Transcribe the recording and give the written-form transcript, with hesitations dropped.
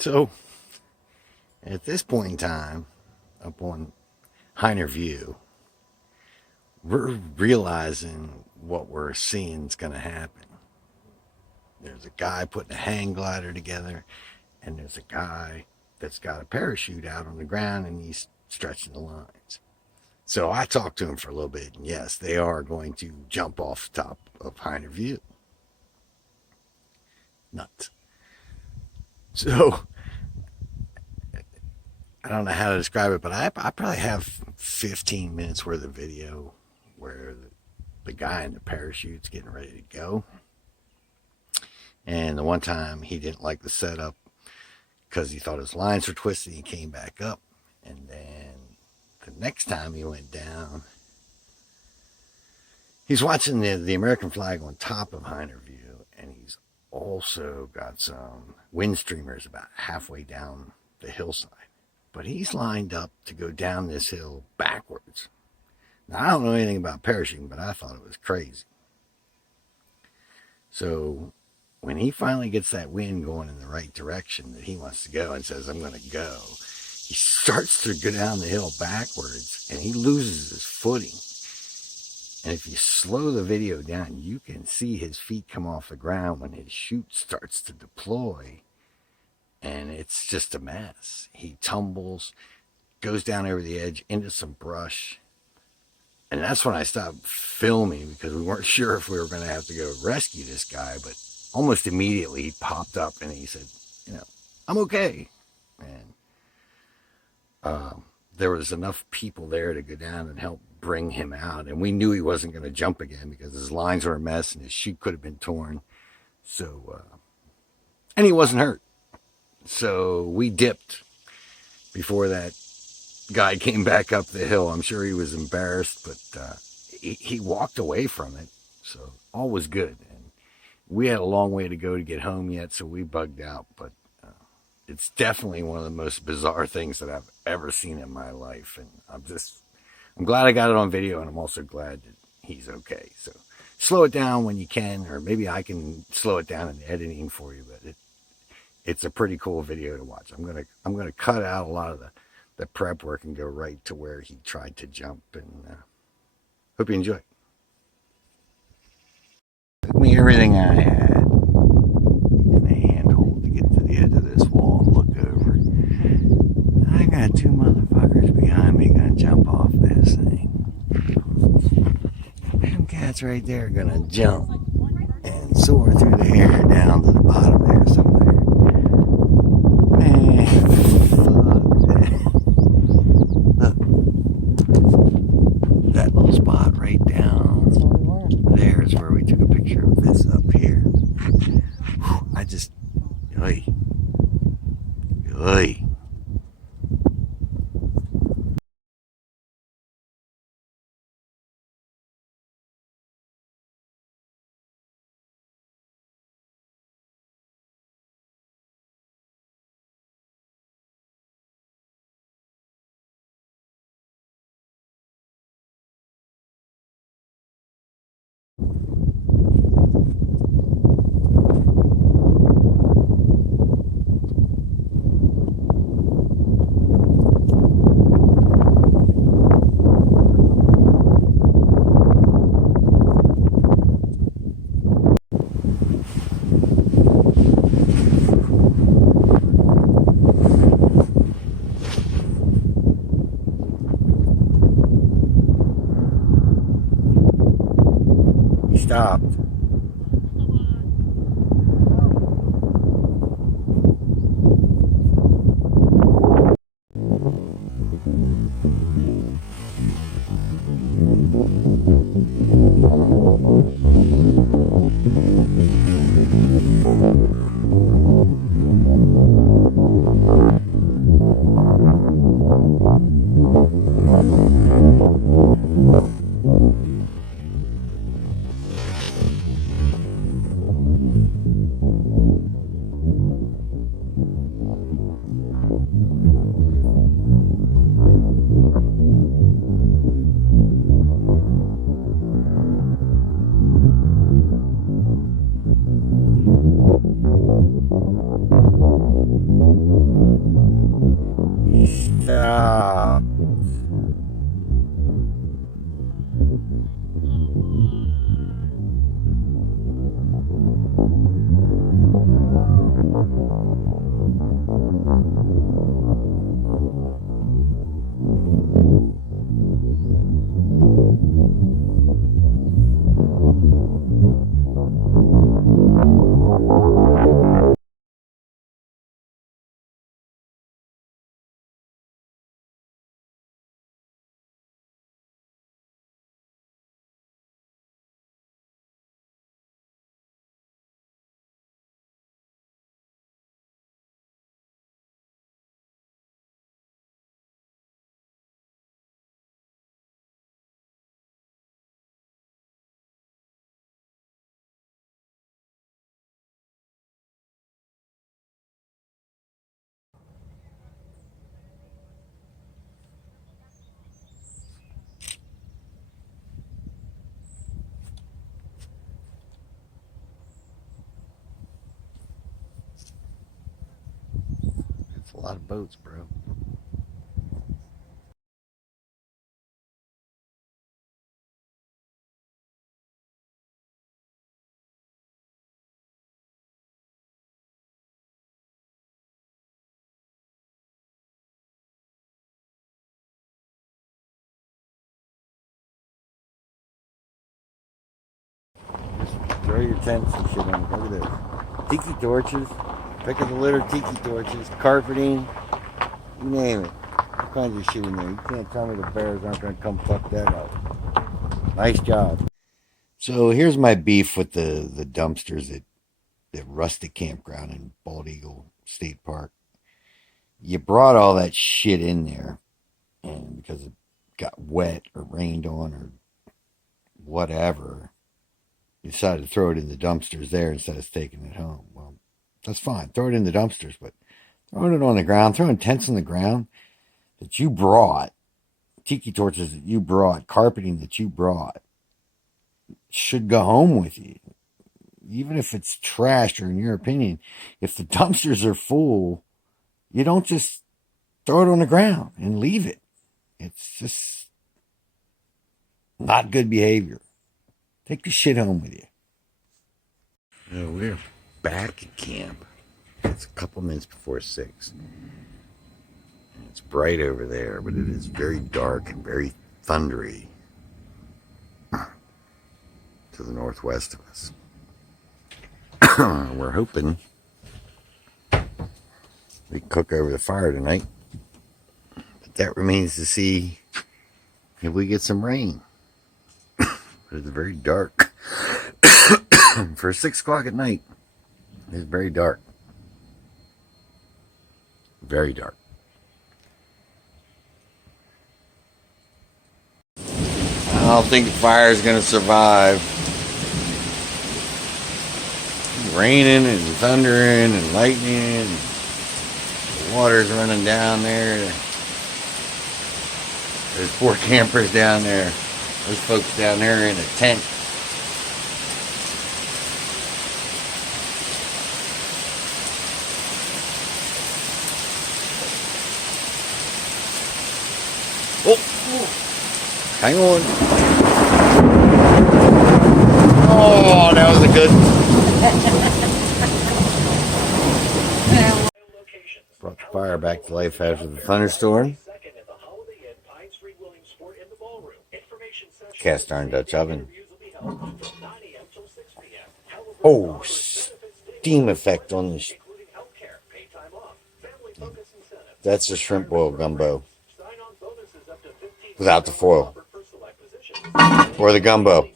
So at this point in time, up on Hyner View, we're realizing what we're seeing is going to happen. There's a guy putting a hang glider together, and there's a guy that's got a parachute out on the ground, and he's stretching the lines. So I talked to him for a little bit, and yes, they are going to jump off the top of Hyner View. Nuts. So I don't know how to describe it, but I probably have 15 minutes worth of video where the guy in the parachute's getting ready to go. And the one time he didn't like the setup because he thought his lines were twisted, he came back up. And then the next time he went down, he's watching the American flag on top of Hyner View, and he's also got some wind streamers about halfway down the hillside. But he's lined up to go down this hill backwards. Now, I don't know anything about parachuting, but I thought it was crazy. So when he finally gets that wind going in the right direction that he wants to go and says, I'm going to go, he starts to go down the hill backwards, and he loses his footing. And if you slow the video down, you can see his feet come off the ground when his chute starts to deploy. And it's just a mess. He tumbles, goes down over the edge into some brush. And that's when I stopped filming, because we weren't sure if we were going to have to go rescue this guy. But almost immediately he popped up and he said, I'm okay. And there was enough people there to go down and help bring him out. And we knew he wasn't going to jump again because his lines were a mess and his chute could have been torn. So, and he wasn't hurt. So we dipped before that guy came back up the hill. I'm sure he was embarrassed, but he walked away from it. So all was good. And we had a long way to go to get home yet, so we bugged out. But it's definitely one of the most bizarre things that I've ever seen in my life. And I'm glad I got it on video, and I'm also glad that he's okay. So slow it down when you can, or maybe I can slow it down in the editing for you, but it's a pretty cool video to watch. I'm gonna cut out a lot of the prep work and go right to where he tried to jump, and hope you enjoy. Took me everything I had in the handhold to get to the edge of this wall and look over. I got two motherfuckers behind me gonna jump off this thing. Them cats right there are gonna jump and soar through the air down to the bottom there somewhere. Man, fuck that. Look, that little spot right down there is where we took a picture of this up here. I just, oy. Stopped. Ah. It's a lot of boats, bro. Just throw your tents and shit on. Look at this. Tiki torches. Pick up the litter, tiki torches, carpeting, you name it. All kinds of shit in there. You can't tell me the bears aren't going to come fuck that up. Nice job. So here's my beef with the dumpsters at Rustic Campground in Bald Eagle State Park. You brought all that shit in there, and because it got wet or rained on or whatever, you decided to throw it in the dumpsters there instead of taking it home. Well, that's fine. Throw it in the dumpsters, but throwing it on the ground, throwing tents on the ground that you brought, tiki torches that you brought, carpeting that you brought, should go home with you. Even if it's trash, or in your opinion, if the dumpsters are full, you don't just throw it on the ground and leave it. It's just not good behavior. Take the shit home with you. We're back at camp. It's a couple minutes before 6. And it's bright over there, but it is very dark and very thundery to the northwest of us. We're hoping we cook over the fire tonight, but that remains to see if we get some rain. It's very dark. For 6 o'clock at night, it's very dark. Very dark. I don't think the fire is going to survive. Raining and thundering and lightning. The water's running down there. There's 4 campers down there. Those folks down there in a tent. Oh, hang on. Oh, that was a good. Brought the fire back to life after the thunderstorm. Cast iron Dutch oven. Oh, steam effect on this. That's the shrimp boil gumbo. Without the foil. Or the gumbo.